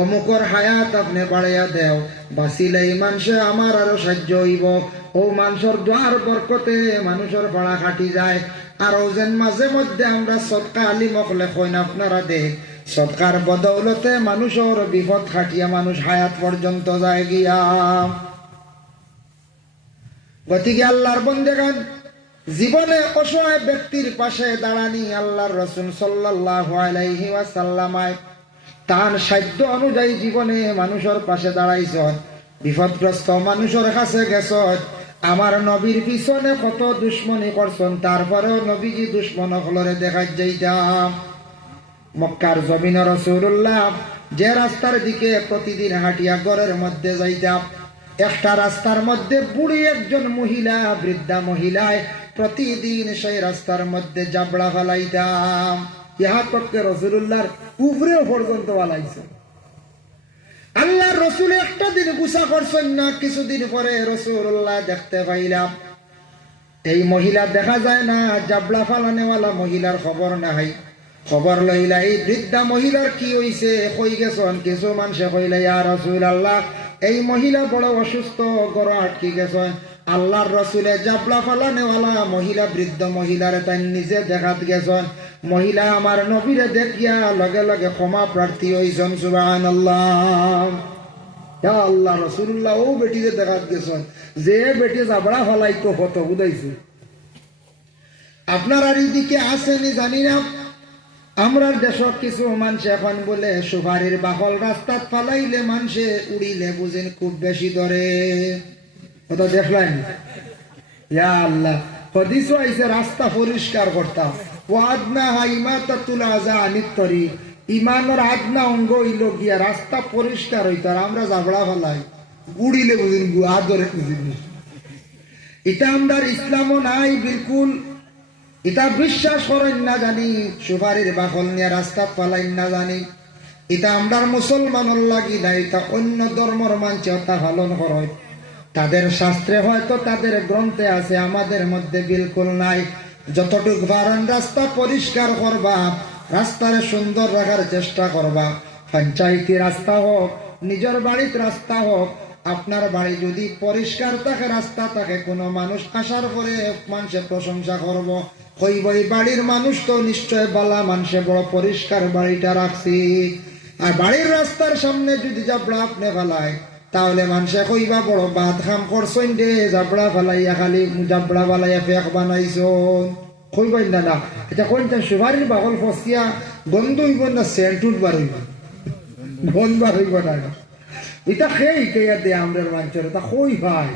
অমুকর হায়াত আপনি বাড়াইয়া দেও, বাঁচিলে এই মানুষে আমার আরো সাহায্য হইব। ও মানুষের দোয়ার বরকতে মানুষের পাড়া খাটি যায়। আর যেন মাঝে মধ্যে আমরা সদকা আলী মকলে কইন আপনারা দেখ, সদকার বদৌলতে মানুষের বিপদ খাটিয়া মানুষ হায়াত পর্যন্ত যায় গিয়া। গতিকে আল্লাহর বন্দেগান, জীবনে অসহায় ব্যক্তির পাশে দাঁড়ানি আল্লাহর রাসূল সাল্লাল্লাহু আলাইহি ওয়াসাল্লাম তার সাধ্য অনুযায়ী জীবনে মানুষের পাশে দাঁড়াইছেন। বিপদগ্রস্ত মানুষের কাছে গেছেন। আমার নবীর পিছনে কত দুশ্মনী করছেন, তারপরেও নবীজি দুশ্মন হলরে দেখা যাইতাম। মক্কার জমিনে রাসূলুল্লাহ যে রাস্তার দিকে প্রতিদিন হাঁটিয়া ঘরের মধ্যে যাইতাম, একটা রাস্তার মধ্যে বুড়ি একজন মহিলা, বৃদ্ধা মহিলায় প্রতিদিন সেই রাস্তার মধ্যে জাবড়া ফেলাইতাম। ইহা পক্ষে রাসূলুল্লাহর উপরেও পর্যন্ত ফেলাইছে। আল্লাহর রাসূল একটা দিন গুসা করছেন না, কিছুদিন পরে রাসূলুল্লাহ দেখতে পাইলাম এই মহিলা দেখা যায় না, জাবড়া ফালানেওয়ালা মহিলার খবর নাই। খবর লইলা এই বৃদ্ধা মহিলার কি হইছে কই গেছেন। কিছু মানুষে কইলা, ইয়া রাসূলুল্লাহ, এই মহিলা বড় অসুস্থ, গড় আটকে গেছেন। আল্লাহর রাসূলে জাবলা ফালানেওয়ালা মহিলা, বৃদ্ধ মহিলারে তাই নিজে দেখাত গেছেন। মহিলা আমার নবীরে দেখিয়া লগে লগে ক্ষমা প্রার্থী হইছেন। সুবহানাল্লাহ। ইয়া আল্লাহ, রাসূলুল্লাহ ও বেটিরে দেখাত গেছেন যে বেটি জাবড়া ফালাইতো হত বুঝাইছে। আপনার আর এদিকে আসেনি জানি না। আমরার দেশত কিছু মানুষ এখন বলে সুপারির বাকল রাস্তাত ফালাইলে মানুষে উড়িলে বুঝেন খুব বেশি ধরে। ওটা দেখলেন? ইয়া আল্লাহ, হাদিসও আইছে রাস্তা পরিষ্কার করতাম। ওয়াদনা ইমাতাতুল আযা আনিত তরিক, ইমানের আদনা অঙ্গ হইল গিয়া রাস্তা পরিষ্কার হইতো। আর আমরা জাবড়া ফালাই উড়িলে বুঝেন হাত ধরে বুঝিন। এটা আমরার ইসলামও নাই বিলকুল। এটা বিশ্বাস করেন না জানি, সুপারির বাকল নিয়ে রাস্তা ফালাইন না জানি। এটা আমরার মুসলমানের লাগি না, এটা অন্য ধর্মর মানছে তা পালন করে। তাদের শাস্ত্রে হয়তো তাদের গ্রন্থে আছে, আমাদের মধ্যে বিলকুল নাই। যতটুকু পারেন রাস্তা পরিষ্কার করবা, রাস্তার সুন্দর রাখার চেষ্টা করবা। পঞ্চায়েতি রাস্তা হোক, নিজের বাড়ির রাস্তা হোক, আপনার বাড়ি যদি পরিষ্কার থাকে, রাস্তা থাকে, কোনো মানুষ আসার পরে মানুষের প্রশংসা করব, কইব এই বাড়ির মানুষ তো নিশ্চয় বালা, মানুষে বড় পরিষ্কার বাড়িটা রাখছি। আর বাড়ির রাস্তার সামনে যদি জাবড়া আপনি ফেলায়, তাহলে মানুষে কইবা বড় বাদ খাম করছেন রে, জাবড়া ফেলাইয়া খালি জাবড়া ফেলাইয়া ফেক বানাইছন। কইবাই না না, এটা কোনটা সুপারির বাকল ফসিয়া গন্ধ হইব না সেন্ট উঠবার হইব, গন্ধ হইব না। এটা খেয়ে কেয়া দে আমাদের মানুষের, তা কই ভাই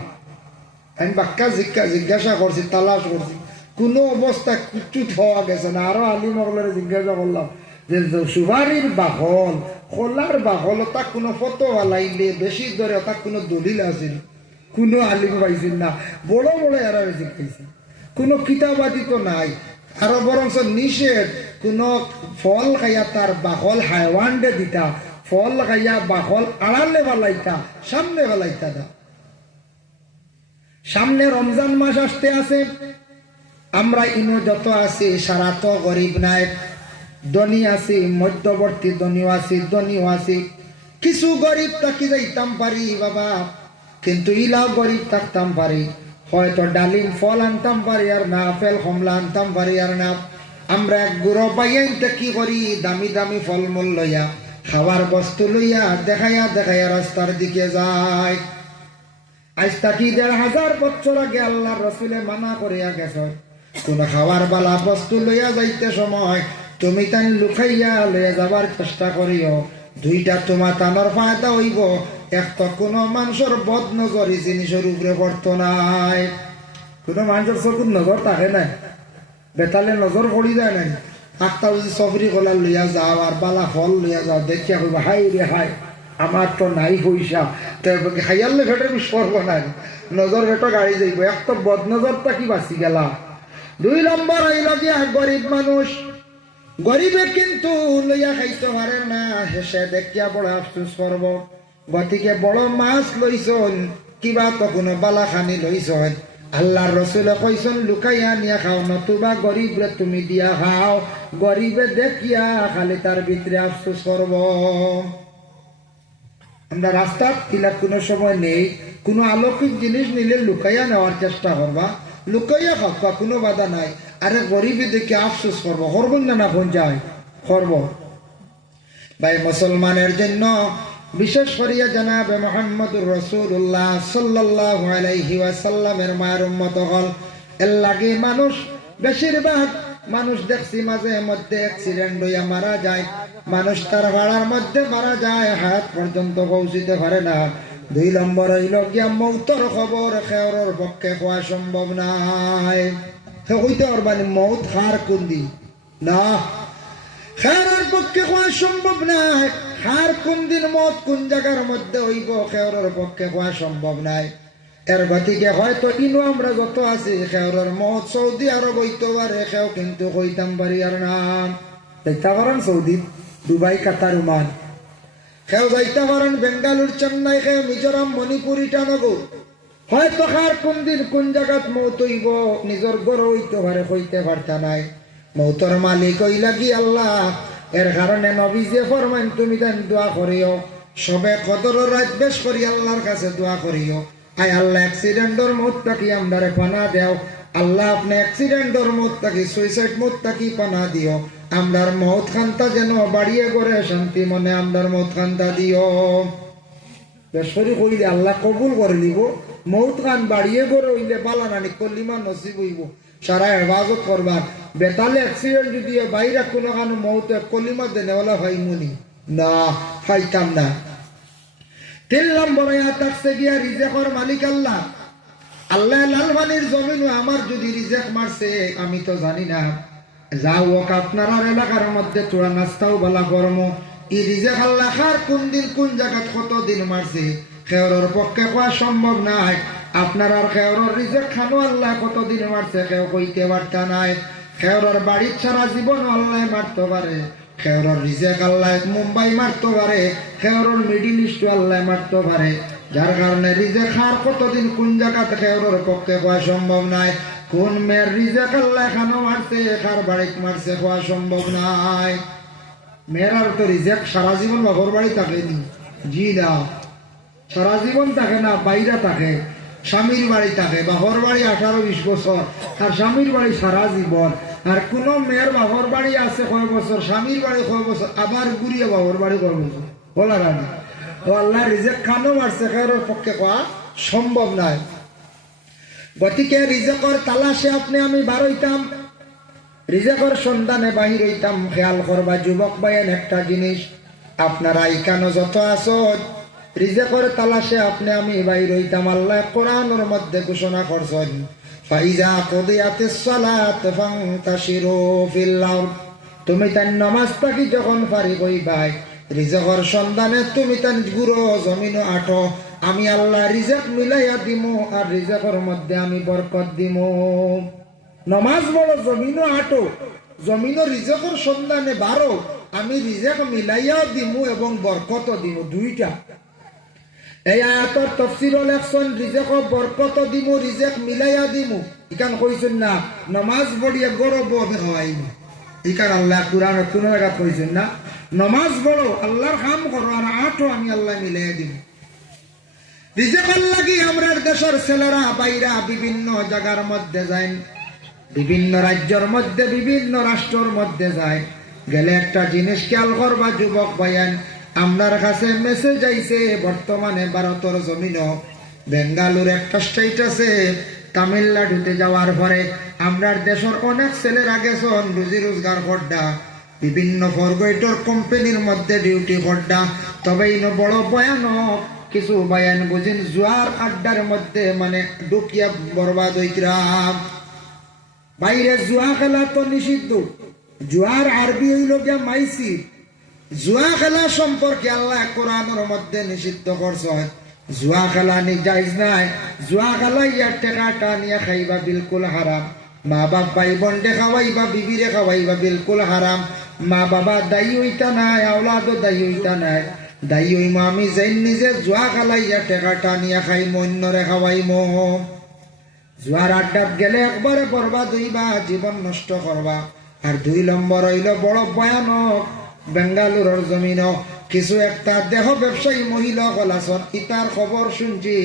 আমি বাক্কা জিজ্ঞাসা করছি, তালাশ করছি, কোন অবস্থা কিচ্ছু হওয়া গেছে না। আরো আলিম মহলের জিজ্ঞাসা করলাম যে সুপারির বাকল, খোলার বাকল, তা কোনো ফটো লাইলে বেশি ধরে তা কোনো দলিল আছিল? কোনো আলিম পাইছিল না। বড় বড় এরা জিজ্ঞাসা, কোনো কিতাবাদি তো নাই। আরো বরঞ্চ নিষেধ, কোন ফল খাইয়া তার বাকল হাইওয়ান দে দিতা, ফল খাইয়া বাকল আড়ালে বেলাইতা, সামনে বেলাইতা না। সামনে রমজান মাস আসতে আছে, আমরা ইনো যত আছি সারা তো গরিব নাই, ধনী আছি, মধ্যবর্তী ধনীও আছি, ধনীও আছি। কিছু গরিব থাকি যাইতাম পারি বাবা, কিন্তু ইলাও গরিব থাকতাম পারি। হয়তো ডালিম ফল আনতাম পারি আর না, আপেল কমলা আনতাম পারি আর না। আমরা এক গুঁড়ো পাইয়াইতে কি করি, দামি দামি ফলমূল লইয়া, খাওয়ার বস্তু লইয়া দেখাইয়া দেখাইয়া রাস্তার দিকে যায়। আজ তাকি ১,৫০০ বছর আগে আল্লাহর রাসূলে মানা করিয়া গেছে, কোন খাওয়ার বালা বস্তু লইয়া যাইতে সময় তুমি তাই লুকাইয়া লইয়া যাবার চেষ্টা করিও। দুইটা তোমার তানোর ফায়দা হইব, এক তো কোনো মানুষের বদ নজর এই জিনিসের উপরে পড়তো নাই। কোনো মানুষের চকুর নজর থাকে নাই, বেতালে নজর পড়ি যায় নাই। একটা যদি সফরি কলার লইয়া যাও আর বালা ফল লইয়া যাও, দেখিয়া কইবা হাই রে হাই, আমার তো নাই পয়সা, খাইয়ালে ভেটে সর্ব নাই, নজর ভেটো গাড়ি যাইব। এক তো বদ নজরটা কি বাঁচি গেলা। ২ নম্বর আইল গিয়া গরিব মানুষ, গরিবে কিন্তু লইয়া খাইতে পারে না, হেসে দেখিয়া বড় আফসোস করব। গতিকে বড় মাছ লইছন, কিবা তো কোনো বালা খানি লইছন, আল্লাহর রাসূলে কইছেন লুকাইয়া নিয়া খাও, নতুবা গরিবরে তুমি দিয়া খাও, গরিবে দেখিয়া খালি তার ভিতরে আফসোস করব। আমরা রাস্তা কিলা কোনো সময় নেই, কোনো আলৌকিক জিনিস নিলে লুকাইয়া নেওয়ার চেষ্টা করবা, লুকাইয়া খাওয়া কোনো বাধা নাই। আরে গরিবে দেখে আফসোস করবো, করবেন না কোন যায় করব। ভাই মুসলমানের জন্য বিশেষ করিয়া জানাবে মুহাম্মদুর রাসূলুল্লাহ সাল্লাল্লাহু আলাইহি ওয়াসাল্লামের মায়ের উম্মত হল এর লাগে মানুষ বেশিরভাগ মানুষ দেখছি মাঝে মধ্যে অ্যাক্সিডেন্ট হইয়া মারা যায়, মানুষ তার ভাড়ার মধ্যে মারা যায়, হাত পর্যন্ত পৌঁছিতে পারে না। 2 নম্বর হইল গিয়া মৌতর খবর খেওরের পক্ষে হওয়া সম্ভব নাই। হইতে পারবানি মৌত হার কোন দিন না, খেওরের পক্ষে হওয়া সম্ভব নাই। হার কোন দিন মত কোন জায়গার মধ্যে হইব খেওরের পক্ষে হওয়া সম্ভব নাই। এর গতিকে হয়তো ইনো আমরা যত আছি খেওরের মত সৌদি আরব হইতে পারে, খেও কিন্তু হইতাম পারি আর নাম যাইতে পারেন সৌদি, দুবাই, কাতার, ওমান, খেও যাইতে পারেন বেঙ্গালুর, চেন্নাই, খেও মিজোরাম, মণিপুর, ইটানগর। হয়তো হার কোন দিন কোন জায়গাত মৌত হইব নিজের গড় হইতে পারে, হইতে পারতা নাই। মৌতর মালিক হইলা কি আল্লাহ। এর কারণে নবী যে ফরমান তুমি তাই দোয়া করিও, সবে কদর রাত বেশ করি আল্লাহর কাছে দোয়া করিও, আয় আল্লাহ অ্যাক্সিডেন্টর মত তাকি আমদারে পানা দেও, আল্লাহ আপনি অ্যাক্সিডেন্টর মত তাকি সুইসাইড মত তাকি পানা দিও, আমদার মত খান্তা যেন বাড়িয়ে করে শান্তি মনে আমদার মত খান্তা দিও। বেশ করি কইলে আল্লাহ কবুল করে নিব। মৌত খান বাড়িয়ে করে হইলে বালা নানি কলিমা নসিব হইব, সারা হেফাজত করবার। বেতালে অ্যাক্সিডেন্ট যদি বাইরে কোনো খানো মৌতে কলিমা দেনেওয়ালা ভাইমুনি না, ফাইতাম না। 3 নম্বর থাকছে গিয়া রিজেকর মালিক আল্লাহ। আল্লাহ লালবানির জমিন আমার যদি রিজেক মারছে আমি তো জানি না, যাও আপনার এলাকার মধ্যে তোরা নাস্তাও বালা কর্ম, ই রিজেক আল্লাহ কার কোন দিন কোন জায়গাত কতদিন মারছে খেওরের পক্ষে কোয়া সম্ভব নাই। আপনার আর খেওরের রিজেক খানো আল্লাহ কতদিন মারছে কেউ কইতে পারতা নাই। খেওরের বাড়ির ছাড়া জীবন আল্লাহ মারতে পারে, খেওরের রিজেক আল্লাহ মুম্বাই মারতে পারে, খেওরের মিডিল ইস্ট আল্লাহ মারতে পারে। যার কারণে রিজেক খার কতদিন কোন জায়গাতে খেওরের পক্ষে কোয়া সম্ভব নাই। কোন মেয়ের রিজেক আল্লাহ খানো মারছে খার বাড়িতে মারছে কোয়া সম্ভব নাই। মেয়েরার তো রিজেক সারা জীবন বাবর বাড়ি থাকেনি, জি না, সারা জীবন থাকে না, বাইরে থাকে, স্বামীর বাড়ি থাকে, বাবর বাড়ি 18-20 বছর, আর স্বামীর বাড়ি সারা জীবন। আর কোন মেয়ের বাবর বাড়ি আছে কয় বছর, স্বামীর বাড়ি কয় বছর, আবার ঘুরিয়ে বাবর বাড়ি কয় বছর, বলা রানি। ও আল্লাহ রিজেক খানো মারছে খেওরের পক্ষে কোয়া সম্ভব নাই। গতিকে রিজেকর তালাশে আপনি আমি বার হইতাম, রিজেকর সন্ধানে বাহির হইতাম। খেয়াল করবা যুবক ভাইয়ের একটা জিনিস, আপনারা ইকানো যত আছো রিজেকর তালাশে আপনি আমি বাহির হইতাম। আল্লাহ কোরআনের মধ্যে ঘোষণা করছেন, ফাইজা কুদিয়াতিস সালাত ফান্তাশিরু ফিল আরদ, তুমি তার নামাজ থাকি যখন ফারিগ হইবাই রিজেকর সন্ধানে তুমি তার গুরু জমিন আটো, আমি আল্লাহ রিজেক মিলাইয়া দিমু আর রিজেকর মধ্যে আমি বরকত দিমু। নমাজ বড় জমিনও আটো, জমিনও রিজেকর সন্ধানে বারো, আমি রিজেক মিলাইয়াও দিমু এবং বরকত দিমু, দুইটা। এই আয়াতর তাফসীর লেখছেন রিজেক বরকত দিমু, রিজেক মিলাইয়া দিমু। ইকান কইছেন না নমাজ পড়িয়া গরব আমি খাওয়াইমু, ইকান আল্লাহ কুরআন কোন জায়গা কইছেন না নমাজ পড়ো আল্লাহর কাম করো আর আটো আমি আল্লাহ মিলাইয়া দিমু। রিজেকর লাগি আমরা দেশের ছেলেরা বাইরা বিভিন্ন জায়গার মধ্যে যায়, বিভিন্ন রাজ্যের মধ্যে বিভিন্ন রাষ্ট্রের মধ্যে যায়, গেলে একটা জিনিস খেয়াল করবা যুবক ভাইয়ান, আমরার কাছে মেসেজ আইছে বর্তমানে ভারতের জমিন বেঙ্গালুর একটা স্টেট আছে, তামিলনাড়ুতে যাওয়ার পরে আমরার দেশের অনেক ছেলেরা গেছেন রুজি রোজগার করডা, বিভিন্ন ফরগেটর কোম্পানির মধ্যে ডিউটি করডা। তবে ইনো বড় ভয়ানক কিছু বায়ান বুঝিন জুয়ার আড্ডার মধ্যে মানে ডুকিয়া বরবাদ হইতরাম। বাইরে জুয়া খেলা তো নিষিদ্ধ, জুয়ার আরবি হইল গিয়া মাইসি। জুয়া খেলা সম্পর্কে আল্লাহ কোরআনের মধ্যে নিষিদ্ধ করছে, জুয়া খেলা জায়েজ নাই, জুয়া খেলা ইয়ার টাকাটা নিয়ে খাইবা বিলকুল হারাম, মা বাপ ভাই বোনকে খাওয়াইবা বিবিরে খাওয়াইবা বিলকুল হারাম, মা বাবা দায়ী হইতা নাই, আওলাদও দায়ী হইতা নাই, দায়ী হইম আমি যাই নিজে জুয়া খেলা ইয়ার টাকাটা নিয়ে খাইম অন্যরে খাওয়াইম। জুয়ার আড্ডাত গেলে একবারে বরবাদ হইবা, জীবন নষ্ট করবা। আর 2 নম্বর হইল বড় ভয়ানক, বেঙ্গালুরুর জমিন কিছু একটা দেহ ব্যবসায়ী মহিলা হলাসন, ইতার খবর শুনছি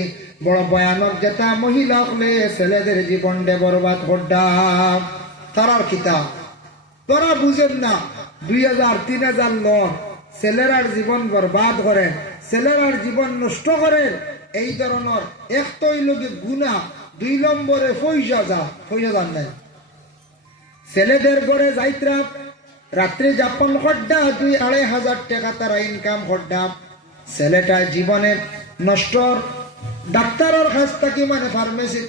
বড় ভয়ানক, যেটা মহিলা হলে ছেলেদের জীবন দে বরবাদ করডাম। তারার কিতাব তোরা বুঝেন না, 2000-3000 লোক ছেলেরার জীবন বরবাদ করেন, ছেলেরার জীবন নষ্ট করেন। এই ধরনের একটাই লোকে গুণা, 2 নম্বরে পয়সা যান নাই। ছেলেদের ঘরে যাইত্রা রাত্রে যাপন হড্ডা, 2-2,500 টাকা তারা ইনকাম হড্ডা। ছেলেটা জীবনে নষ্ট, ডাক্তারের কাছ থেকে মানে ফার্মেসি